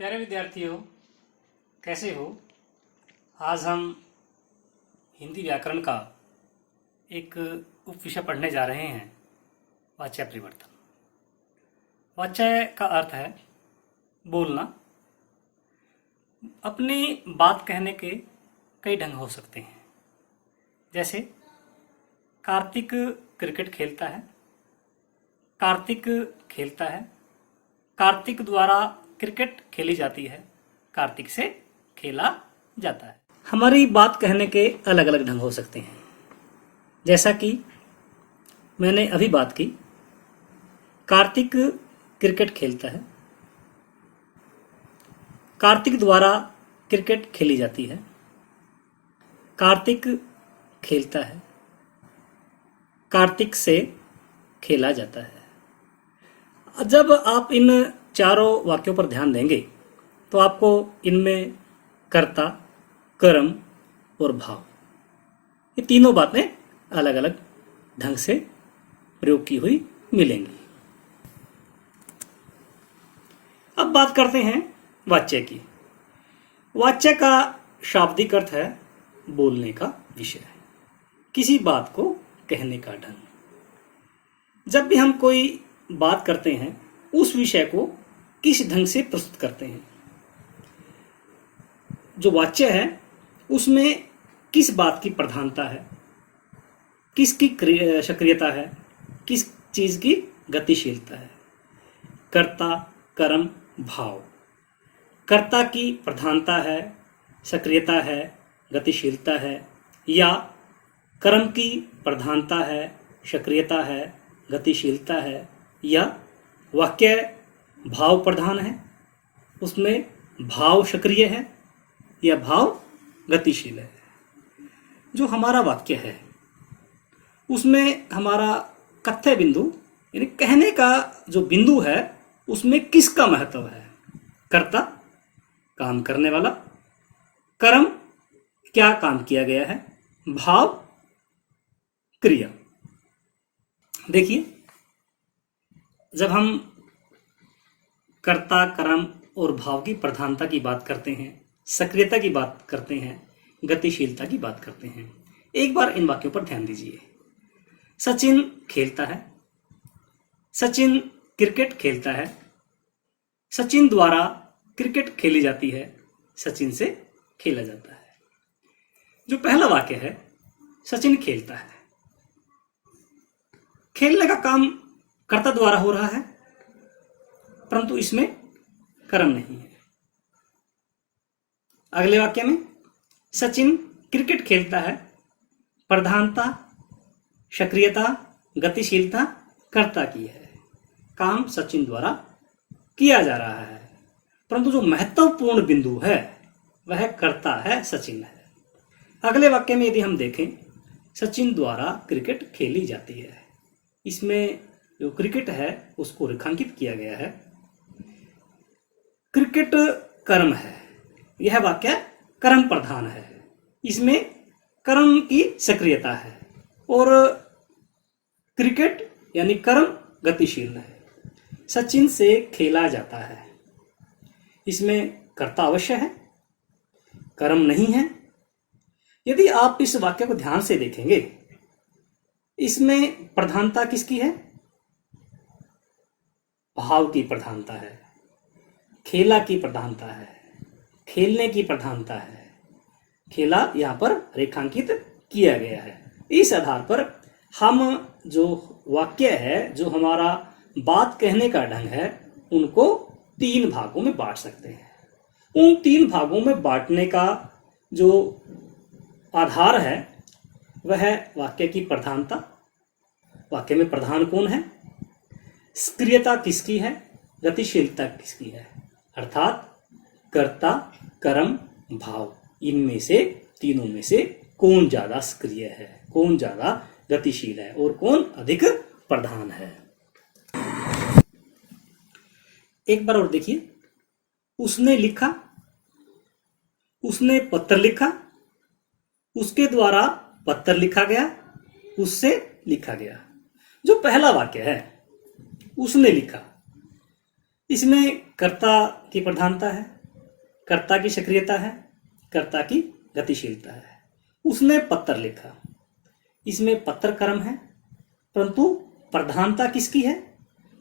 प्यारे विद्यार्थियों, कैसे हो? आज हम हिंदी व्याकरण का एक उपविषय पढ़ने जा रहे हैं, वाच्य परिवर्तन। वाच्य का अर्थ है बोलना। अपनी बात कहने के कई ढंग हो सकते हैं, जैसे कार्तिक क्रिकेट खेलता है, कार्तिक खेलता है, कार्तिक द्वारा क्रिकेट खेली जाती है, कार्तिक से खेला जाता है। हमारी बात कहने के अलग अलग ढंग हो सकते हैं, जैसा कि मैंने अभी बात की। कार्तिक क्रिकेट खेलता है, कार्तिक द्वारा क्रिकेट खेली जाती है, कार्तिक खेलता है, कार्तिक से खेला जाता है। जब आप इन चारों वाक्यों पर ध्यान देंगे तो आपको इनमें कर्ता, कर्म और भाव, ये तीनों बातें अलग अलग ढंग से प्रयोग की हुई मिलेंगी। अब बात करते हैं वाच्य की। वाच्य का शाब्दिक अर्थ है बोलने का विषय, किसी बात को कहने का ढंग। जब भी हम कोई बात करते हैं, उस विषय को किस ढंग से प्रस्तुत करते हैं। जो वाच्य है उसमें किस बात की प्रधानता है, किसकी सक्रियता है, किस चीज की गतिशीलता है। कर्ता, कर्म, भाव। कर्ता की प्रधानता है, सक्रियता है, गतिशीलता है, या कर्म की प्रधानता है, सक्रियता है, गतिशीलता है, या वाक्य भाव प्रधान है, उसमें भाव सक्रिय है या भाव गतिशील है। जो हमारा वाक्य है उसमें हमारा कथ्य बिंदु यानी कहने का जो बिंदु है उसमें किसका महत्व है। कर्ता, काम करने वाला, कर्म, क्या काम किया गया है, भाव, क्रिया। देखिए, जब हम कर्ता, कर्म और भाव की प्रधानता की बात करते हैं, सक्रियता की बात करते हैं, गतिशीलता की बात करते हैं, एक बार इन वाक्यों पर ध्यान दीजिए। सचिन खेलता है, सचिन क्रिकेट खेलता है, सचिन द्वारा क्रिकेट खेली जाती है, सचिन से खेला जाता है। जो पहला वाक्य है, सचिन खेलता है, खेलने का काम कर्ता द्वारा हो रहा है, परंतु इसमें कर्म नहीं है। अगले वाक्य में सचिन क्रिकेट खेलता है, प्रधानता, सक्रियता, गतिशीलता कर्ता की है, काम सचिन द्वारा किया जा रहा है, परंतु जो महत्वपूर्ण बिंदु है वह कर्ता है, सचिन है। अगले वाक्य में यदि हम देखें, सचिन द्वारा क्रिकेट खेली जाती है, इसमें जो क्रिकेट है उसको रेखांकित किया गया है। क्रिकेट कर्म है, यह वाक्य कर्म प्रधान है, इसमें कर्म की सक्रियता है, और क्रिकेट यानी कर्म गतिशील है। सचिन से खेला जाता है, इसमें कर्ता अवश्य है, कर्म नहीं है। यदि आप इस वाक्य को ध्यान से देखेंगे, इसमें प्रधानता किसकी है? भाव की प्रधानता है, खेला की प्रधानता है, खेलने की प्रधानता है। खेला यहां पर रेखांकित किया गया है। इस आधार पर हम जो वाक्य है, जो हमारा बात कहने का ढंग है, उनको तीन भागों में बांट सकते हैं। उन तीन भागों में बांटने का जो आधार है वह है वाक्य की प्रधानता। वाक्य में प्रधान कौन है, सक्रियता किसकी है, गतिशीलता किसकी है, अर्थात कर्ता, कर्म, भाव। इनमें से, तीनों में से कौन ज्यादा सक्रिय है, कौन ज्यादा गतिशील है और कौन अधिक प्रधान है। एक बार और देखिए, उसने लिखा, उसने पत्र लिखा, उसके द्वारा पत्र लिखा गया, उससे लिखा गया। जो पहला वाक्य है, उसने लिखा, इसमें कर्ता की प्रधानता है, कर्ता की सक्रियता है, कर्ता की गतिशीलता है। उसने पत्र लिखा, इसमें पत्र कर्म है, परंतु प्रधानता किसकी है?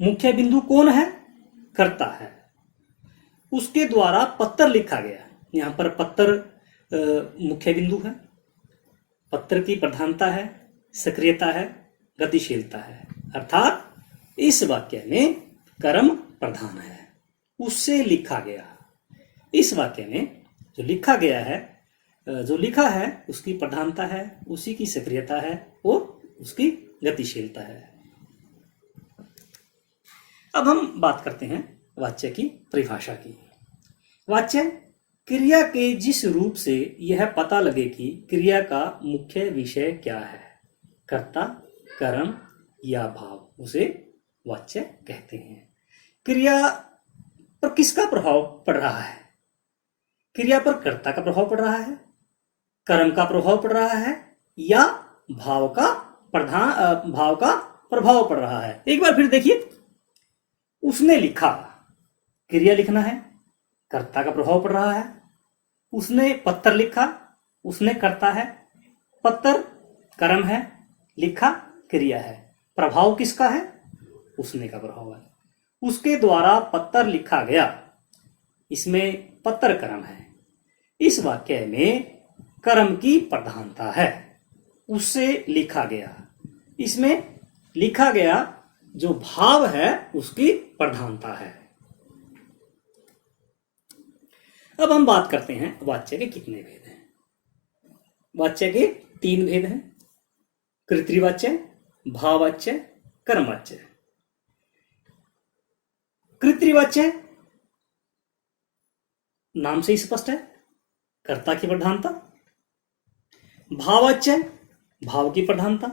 मुख्य बिंदु कौन है? कर्ता है। उसके द्वारा पत्र लिखा गया, यहां पर पत्र मुख्य बिंदु है, पत्र की प्रधानता है, सक्रियता है, गतिशीलता है, अर्थात इस वाक्य में कर्म प्रधान है। उससे लिखा गया, इस वाक्य में जो लिखा गया है, जो लिखा है उसकी प्रधानता है, उसी की सक्रियता है और उसकी गतिशीलता है। अब हम बात करते हैं वाच्य की परिभाषा की। वाच्य क्रिया के जिस रूप से यह पता लगे कि क्रिया का मुख्य विषय क्या है, कर्ता, कर्म या भाव, उसे वाच्य कहते हैं। क्रिया पर किसका प्रभाव पड़ रहा है? क्रिया पर कर्ता का प्रभाव पड़ रहा है, कर्म का प्रभाव पड़ रहा है या भाव का प्रभाव पड़ रहा है? एक बार फिर देखिए, उसने लिखा, क्रिया लिखना है, कर्ता का प्रभाव पड़ रहा है। उसने पत्र लिखा, उसने कर्ता है, पत्र कर्म है, लिखा क्रिया है, प्रभाव किसका है? उसने का प्रभाव है। उसके द्वारा पत्र लिखा गया, इसमें पत्र कर्म है। इस वाक्य में कर्म की प्रधानता है। उससे लिखा गया, इसमें लिखा गया जो भाव है उसकी प्रधानता है। अब हम बात करते हैं वाच्य के कितने भेद हैं। वाच्य के 3 भेद हैं, कर्तृवाच्य, भाववाच्य, कर्मवाच्य। कर्तृवाच्य नाम से ही स्पष्ट है, कर्ता की प्रधानता। भाववाच्य भाव की प्रधानता,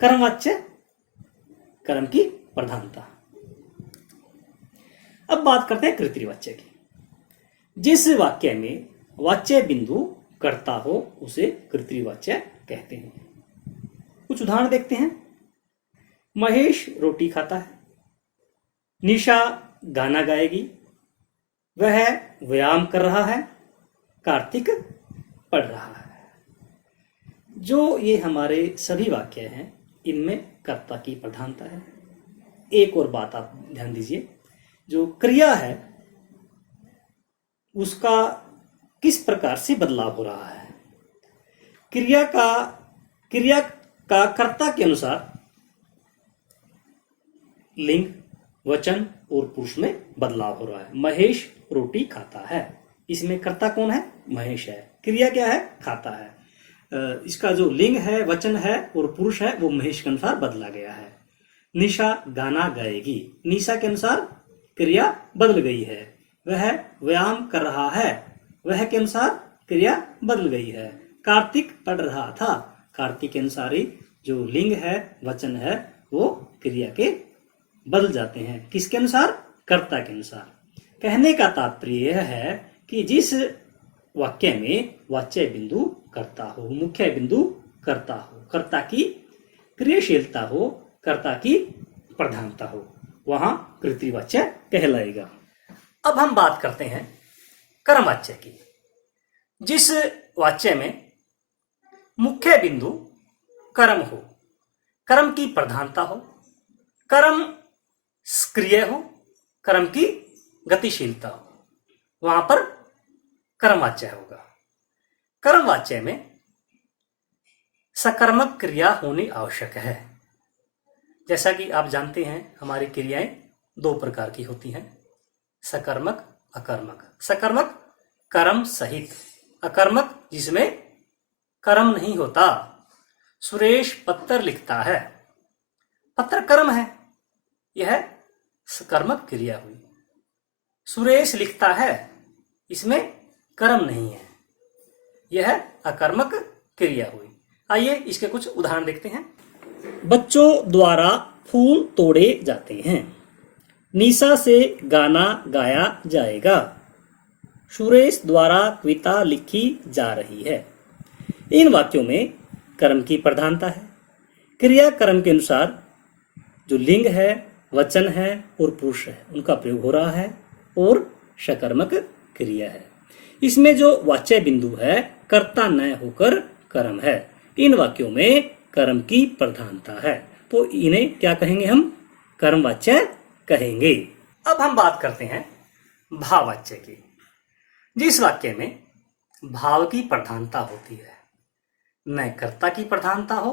कर्मवाच्य कर्म की प्रधानता। अब बात करते हैं कर्तृवाच्य की। जिस वाक्य में वाच्य बिंदु कर्ता हो उसे कर्तृवाच्य कहते हैं। कुछ उदाहरण देखते हैं। महेश रोटी खाता है, निशा गाना गाएगी, वह व्यायाम कर रहा है, कार्तिक पढ़ रहा है। जो ये हमारे सभी वाक्य हैं, इनमें कर्ता की प्रधानता है। एक और बात आप ध्यान दीजिए, जो क्रिया है उसका किस प्रकार से बदलाव हो रहा है। क्रिया का कर्ता के अनुसार लिंग, वचन और पुरुष में बदलाव हो रहा है। महेश रोटी खाता है, इसमें कर्ता कौन है? महेश है। क्रिया क्या है? खाता है। इसका जो लिंग है, वचन है और पुरुष है वो महेश के अनुसार बदला गया है। निशा गाना गाएगी, निशा के अनुसार क्रिया बदल गई है। वह व्यायाम कर रहा है, वह के अनुसार क्रिया बदल गई है। कार्तिक पढ़ रहा था, कार्तिक के अनुसार ही जो लिंग है, वचन है, वो क्रिया के बदल जाते हैं। किसके अनुसार? कर्ता के अनुसार। कहने का तात्पर्य यह है कि जिस वाक्य में वाच्य बिंदु कर्ता हो, मुख्य बिंदु कर्ता हो, कर्ता की क्रियाशीलता हो, कर्ता की प्रधानता हो, वहां कर्तृवाच्य कहलाएगा। अब हम बात करते हैं कर्मवाच्य की। जिस वाच्य में मुख्य बिंदु कर्म हो, कर्म की प्रधानता हो, कर्म सक्रिय हो, कर्म की गतिशीलता हो, वहां पर कर्मवाच्य होगा। कर्मवाच्य में सकर्मक क्रिया होनी आवश्यक है। जैसा कि आप जानते हैं, हमारी क्रियाएं 2 प्रकार की होती हैं, सकर्मक, अकर्मक। सकर्मक कर्म सहित, अकर्मक जिसमें कर्म नहीं होता। सुरेश पत्र लिखता है, पत्र कर्म है, यह सकर्मक क्रिया हुई। सुरेश लिखता है, इसमें कर्म नहीं है, यह अकर्मक क्रिया हुई। आइए इसके कुछ उदाहरण देखते हैं। बच्चों द्वारा फूल तोड़े जाते हैं, निशा से गाना गाया जाएगा, सुरेश द्वारा कविता लिखी जा रही है। इन वाक्यों में कर्म की प्रधानता है। क्रिया कर्म के अनुसार जो लिंग है, वचन है और पुरुष है, उनका प्रयोग हो रहा है और सकर्मक क्रिया है। इसमें जो वाच्य बिंदु है कर्ता न होकर कर्म है। इन वाक्यों में कर्म की प्रधानता है, तो इन्हें क्या कहेंगे हम? कर्मवाच्य कहेंगे। अब हम बात करते हैं भाववाच्य की। जिस वाक्य में भाव की प्रधानता होती है, न कर्ता की प्रधानता हो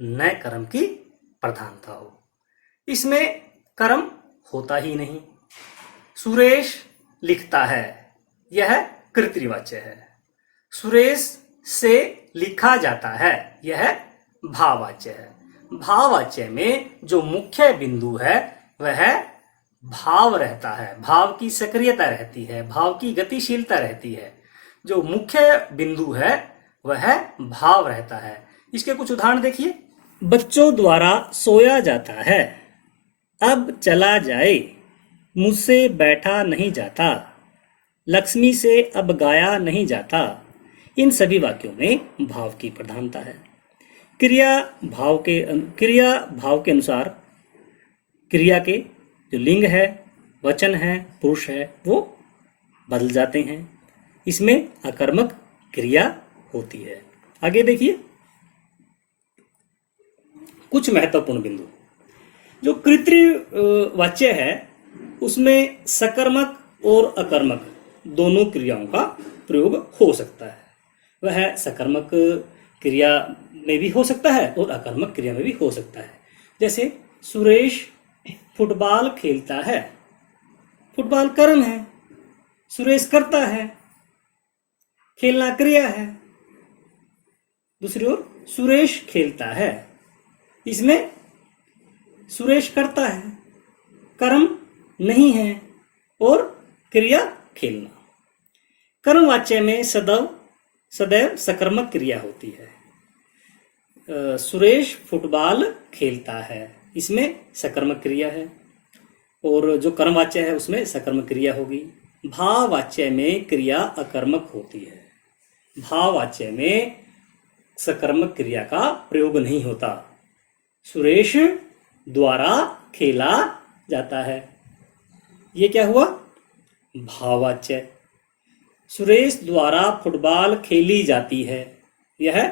न कर्म की प्रधानता हो, इसमें कर्म होता ही नहीं। सुरेश लिखता है, यह कर्तृवाच्य है। सुरेश से लिखा जाता है, यह भाववाच्य है। भाववाच्य में जो मुख्य बिंदु है वह भाव रहता है, भाव की सक्रियता रहती है, भाव की गतिशीलता रहती है। जो मुख्य बिंदु है वह भाव रहता है। इसके कुछ उदाहरण देखिए। बच्चों द्वारा सोया जाता है, अब चला जाए, मुझसे बैठा नहीं जाता, लक्ष्मी से अब गाया नहीं जाता। इन सभी वाक्यों में भाव की प्रधानता है। क्रिया भाव के अनुसार क्रिया के जो लिंग है, वचन है, पुरुष है, वो बदल जाते हैं। इसमें अकर्मक क्रिया होती है। आगे देखिए कुछ महत्वपूर्ण बिंदु। जो कर्तृवाच्य है उसमें सकर्मक और अकर्मक दोनों क्रियाओं का प्रयोग हो सकता है। वह सकर्मक क्रिया में भी हो सकता है और अकर्मक क्रिया में भी हो सकता है। जैसे सुरेश फुटबॉल खेलता है, फुटबॉल कर्म है, सुरेश करता है, खेलना क्रिया है। दूसरी ओर सुरेश खेलता है, इसमें सुरेश करता है, कर्म नहीं है और क्रिया खेलना। कर्मवाच्य में सदैव सकर्मक क्रिया होती है। सुरेश फुटबॉल खेलता है, इसमें सकर्मक क्रिया है और जो कर्मवाच्य है उसमें सकर्मक क्रिया होगी। भाववाच्य में क्रिया अकर्मक होती है। भाववाच्य में सकर्मक क्रिया का प्रयोग नहीं होता। सुरेश द्वारा खेला जाता है, ये क्या हुआ? भाववाच्य। सुरेश द्वारा फुटबॉल खेली जाती है, यह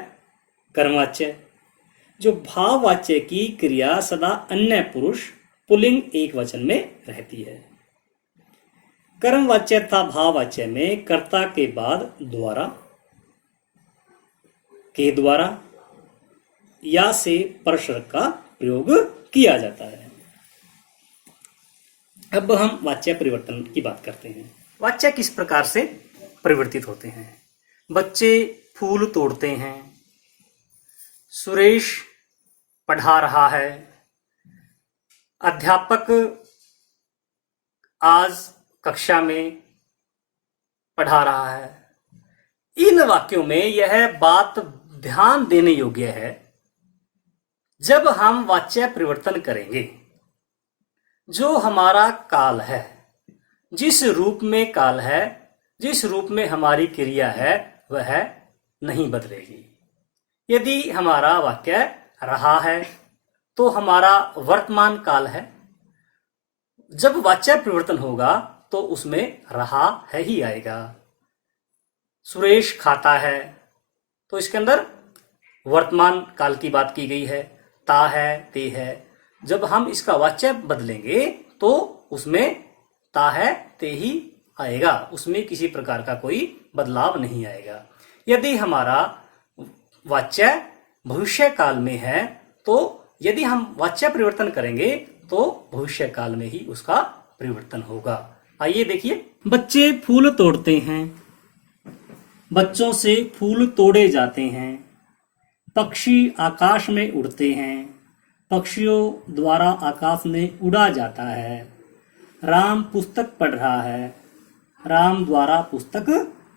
कर्मवाच्य। जो भाववाच्य की क्रिया सदा अन्य पुरुष पुल्लिंग एक वचन में रहती है। कर्मवाच्य तथा भाववाच्य में कर्ता के बाद द्वारा, के द्वारा या से परसर्ग का प्रयोग किया जाता है। अब हम वाच्य परिवर्तन की बात करते हैं। वाच्य किस प्रकार से परिवर्तित होते हैं? बच्चे फूल तोड़ते हैं, सुरेश पढ़ा रहा है, अध्यापक आज कक्षा में पढ़ा रहा है। इन वाक्यों में यह बात ध्यान देने योग्य है, जब हम वाच्य परिवर्तन करेंगे, जो हमारा काल है, जिस रूप में काल है, जिस रूप में हमारी क्रिया है, वह नहीं बदलेगी। यदि हमारा वाक्य रहा है तो हमारा वर्तमान काल है। जब वाच्य परिवर्तन होगा तो उसमें रहा है ही आएगा। सुरेश खाता है तो इसके अंदर वर्तमान काल की बात की गई है, ता है, ते है। जब हम इसका वाच्य बदलेंगे तो उसमें ता है, ते ही आएगा, उसमें किसी प्रकार का कोई बदलाव नहीं आएगा। यदि हमारा वाच्य भविष्य काल में है तो यदि हम वाच्य परिवर्तन करेंगे तो भविष्य काल में ही उसका परिवर्तन होगा। आइए देखिए। बच्चे फूल तोड़ते हैं, बच्चों से फूल तोड़े जाते हैं। पक्षी आकाश में उड़ते हैं, पक्षियों द्वारा आकाश में उड़ा जाता है। राम पुस्तक पढ़ रहा है, राम द्वारा पुस्तक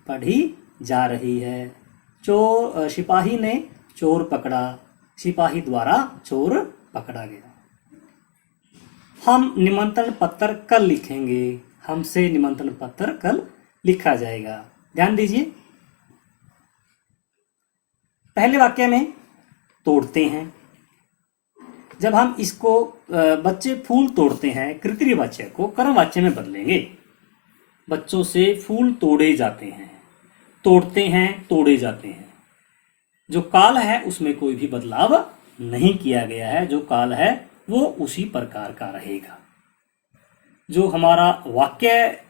पढ़ी जा रही है। सिपाही ने चोर पकड़ा, सिपाही द्वारा चोर पकड़ा गया। हम निमंत्रण पत्र कल लिखेंगे, हमसे निमंत्रण पत्र कल लिखा जाएगा। ध्यान दीजिए, पहले वाक्य में तोड़ते हैं, जब हम इसको बच्चे फूल तोड़ते हैं, कृतवाच्य को कर्मवाच्य में बदलेंगे। बच्चों से फूल तोड़े जाते हैं, तोड़ते हैं, तोड़े जाते हैं। जो काल है उसमें कोई भी बदलाव नहीं किया गया है। जो काल है वो उसी प्रकार का रहेगा। जो हमारा वाक्य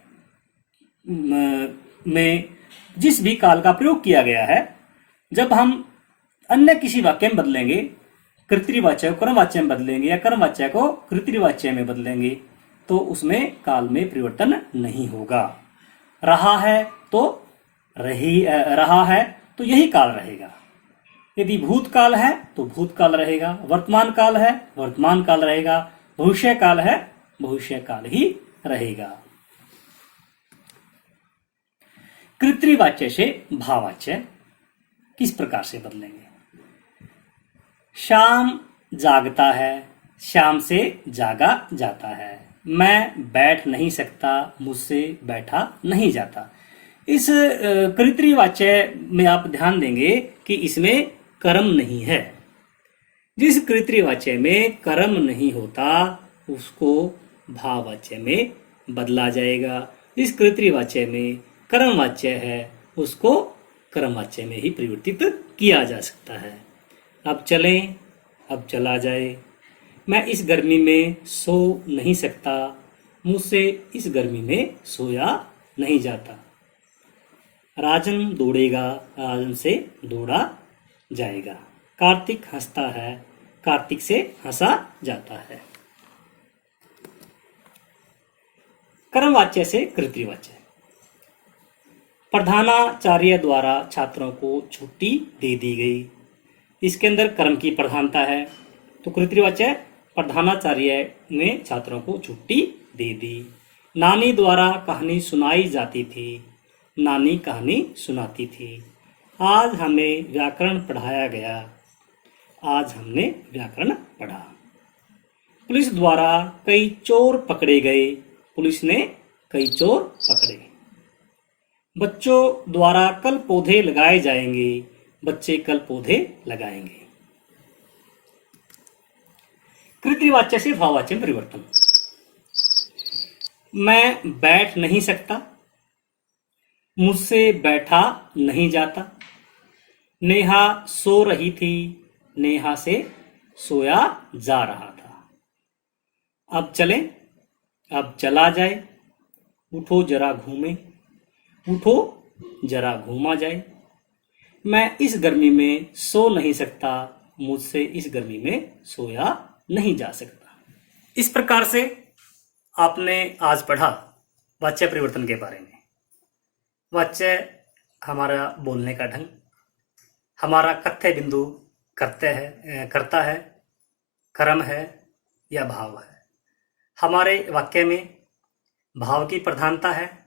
में जिस भी काल का प्रयोग किया गया है, जब हम अन्य किसी वाक्य में बदलेंगे, कर्तृवाच्य को कर्मवाच्य में बदलेंगे या कर्मवाच्य को कर्तृवाच्य में बदलेंगे, तो उसमें काल में परिवर्तन नहीं होगा। रहा है तो यही काल रहेगा। यदि भूतकाल है तो भूतकाल रहेगा, वर्तमान काल है वर्तमान काल रहेगा, भविष्य काल है भविष्य काल ही रहेगा। कृतवाच्य से भाववाच्य किस प्रकार से बदलेंगे? शाम जागता है, शाम से जागा जाता है। मैं बैठ नहीं सकता, मुझसे बैठा नहीं जाता। इस कर्तृवाच्य में आप ध्यान देंगे कि इसमें कर्म नहीं है। जिस कर्तृवाच्य में कर्म नहीं होता उसको भाववाच्य में बदला जाएगा। जिस कर्तृवाच्य में कर्मवाच्य है उसको कर्मवाच्य में ही परिवर्तित किया जा सकता है। अब चलें, अब चला जाए। मैं इस गर्मी में सो नहीं सकता, मुझसे इस गर्मी में सोया नहीं जाता। राजन दौड़ेगा, राजन से दौड़ा जाएगा। कार्तिक हंसता है, कार्तिक से हंसा जाता है। कर्मवाच्य से कर्तृवाच्य। प्रधानाचार्य द्वारा छात्रों को छुट्टी दे दी गई। इसके अंदर कर्म की प्रधानता है, तो कर्तृवाच्य प्रधानाचार्य ने छात्रों को छुट्टी दे दी। नानी द्वारा कहानी सुनाई जाती थी, नानी कहानी सुनाती थी। आज हमें व्याकरण पढ़ाया गया, आज हमने व्याकरण पढ़ा। पुलिस द्वारा कई चोर पकड़े गए, पुलिस ने कई चोर पकड़े। बच्चों द्वारा कल पौधे लगाए जाएंगे, बच्चे कल पौधे लगाएंगे। कृतवाच्य से भाववाच्य में परिवर्तन। मैं बैठ नहीं सकता, मुझसे बैठा नहीं जाता। नेहा सो रही थी, नेहा से सोया जा रहा था। अब चलें, अब चला जाए। उठो जरा घूमें, उठो जरा घूमा जाए। मैं इस गर्मी में सो नहीं सकता, मुझसे इस गर्मी में सोया नहीं जा सकता। इस प्रकार से आपने आज पढ़ा वाच्य परिवर्तन के बारे में। वाच्य हमारा बोलने का ढंग, हमारा कथ्य बिंदु करता है, कर्म है या भाव है। हमारे वाक्य में भाव की प्रधानता है,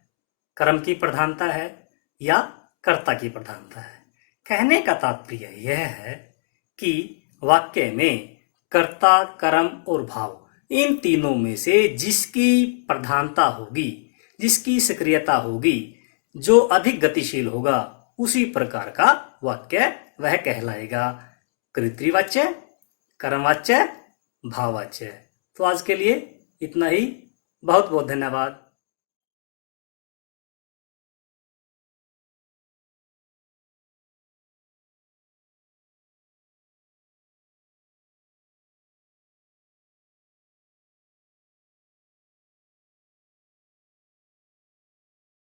कर्म की प्रधानता है या कर्ता की प्रधानता है। कहने का तात्पर्य यह है कि वाक्य में कर्ता, कर्म और भाव इन तीनों में से जिसकी प्रधानता होगी, जिसकी सक्रियता होगी, जो अधिक गतिशील होगा, उसी प्रकार का वाक्य वह कहलाएगा कर्तृवाच्य, कर्मवाच्य, भाववाच्य। तो आज के लिए इतना ही। बहुत बहुत धन्यवाद।